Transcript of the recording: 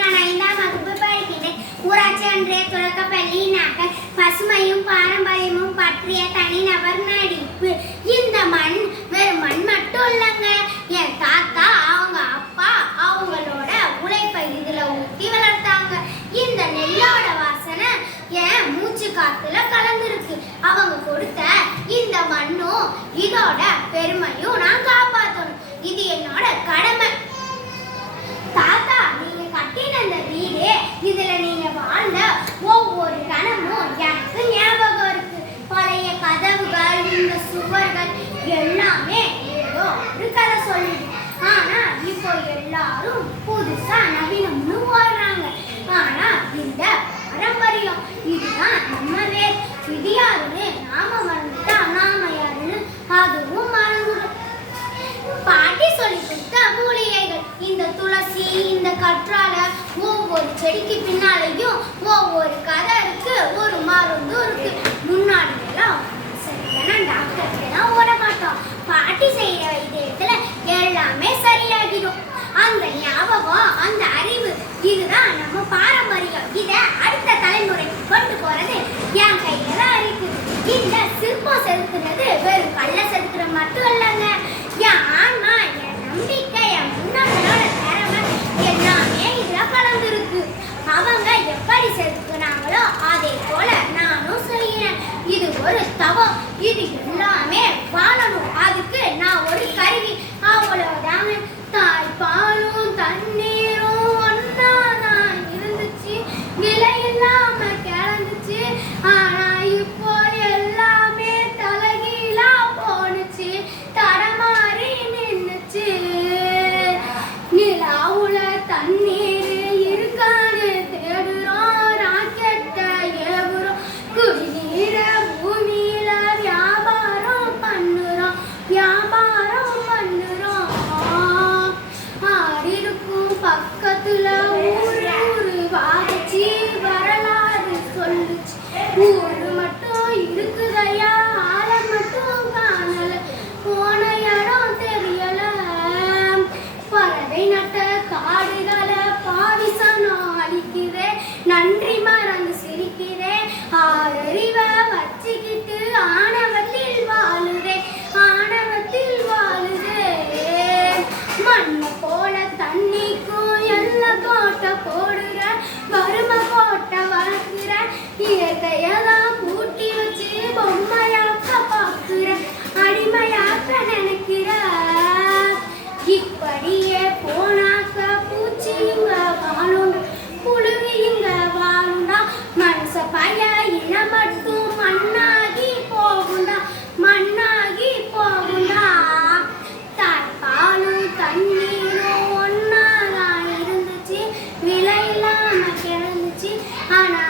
நான் 5ஆம் வகுப்பு படிக்கிறேன். ஊராட்சி ஒன்றிய தொடக்கப்பள்ளி நாங்கள் பசுமையும் பாரம்பரியமும் பற்றிய தனிநபர் நடிப்பு. இந்த மண் வெறும் மண் மட்டும் இல்லைங்க. என் தாத்தா அவங்க அப்பா அவங்களோட உழைப்பை இதுல ஊற்றி வளர்த்தாங்க. இந்த நெல்லோட வாசனை என் மூச்சு காத்துல கலந்துருக்கு. அவங்க கொடுத்த இந்த மண்ணும் இதோட பெருமையும் நான் காப்பாற்றணும். இது என்னோட கடமை. தாத்தா, நீங்க கட்டின இந்த வீடு, இதுல நீங்க வாழ்ந்த ஒவ்வொரு கணமும் எனக்கு ஞாபகம் இருக்கு. பழைய கதவுகள், இந்த சுவர்கள் எல்லாமே ஏதோ ஒரு கதை சொல்லுது. ஆனா இப்போ எல்லாரும் புதுசா நவீனம்னு வாழ்றாங்க. ஆனா இந்த பாரம்பரியம் இதுதான் நம்ம வேர். இது யாருன்னு நாம மறந்துட்டா நாம யாருன்னு அதுவும் மறந்துடும். பாட்டி சொல்லி கொடுத்த மூலிகைகள், இந்த துளசி, இந்த கற்றாழை, ஒவ்வொரு செடிக்கு பின்னாலையும் ஒவ்வொரு கதை இருக்கு, ஒரு மருந்து இருக்கு. முன்னாடி எல்லாம் சரியான டாக்டர்லாம் ஓட மாட்டோம். பாட்டி செய்யற வைத்தியத்துல எல்லாமே சரியாகிடும். அந்த ஞாபகம், அந்த அறிவு, இதுதான் நம்ம பாரம்பரியம். இதை அடுத்த தலைமுறைக்கு கொண்டு போறது என் கையில தான் இருக்கு. இந்த சிற்பம் செதுக்குறது வெறும் கல்ல செதுக்குற மட்டும் இல்லைங்க. என் ஆன்மா, என் நம்பிக்கை, என் முன்னோர்களோட திறமை எல்லாமே இதுல கலந்துருக்கு. அவங்க எப்படி செதுக்குனாங்களோ அதே போல நானும் செய்யறேன். இது ஒரு தவம். இது எல்லாமே வாழணும். அதுக்கு நான் ஒரு கருவி, அவ்வளவுதாங்க. தாய்ப்பாலும் தண்ணீரும் ஒன்னாதான் இருந்துச்சு, விலை இல்லாம கிளந்துச்சு. ஆனா இப்போ எல்லாமே தலைகீழா போனுச்சு, தடமாறி நின்னுச்சு. நிலாவுல தண்ணீர் இருக்கான்னு தேடுறோம், ராக்கெட்ட ஏவுறோம், குடிநீர பூமியில வியாபாரம் பண்ணுறோம். ஆறிருக்கும் பக்கத்துல ஊரு வாதிச்சு வரலாறு சொல்லுச்சு. ஊரு மட்டும் இருக்குதையா, ஆளம் மட்டும் காணல, போன இடம் தெரியல. பறவை நட்ட காடுகளை பாவிசனம் அழிக்கிறேன், நன்றி மறந்து சிரிக்கிறேன். ஆறறிவை வச்சுக்கிட்டு ஆணவத்தில் வாழுறேன், ஆணவத்தில் வாழுறேன். மண்ணை போல தண்ணிக்கும் எல்லாம் கோட்டை போடுற, வறுமை கோட்டை வளர்க்குற, இயற்கையெல்லாம் பூட்டி வச்சு பொம்மையாக்க பார்க்குற, அடிமையாக்க நினைக்கிற. இப்படியே போனாக்க பூச்சி இங்க வாழுண்டா, புழுவி இங்க வாழுண்டா, மனுஷ பய இன மட்டும் மண்ணாகி போகுண்டா, மண்ணாகி போகுண்டா. தாய்ப்பாலும் தண்ணீரும் ஒன்னாதான் இருந்துச்சு, விலை இல்லாம கிடந்துச்சு. ஆனா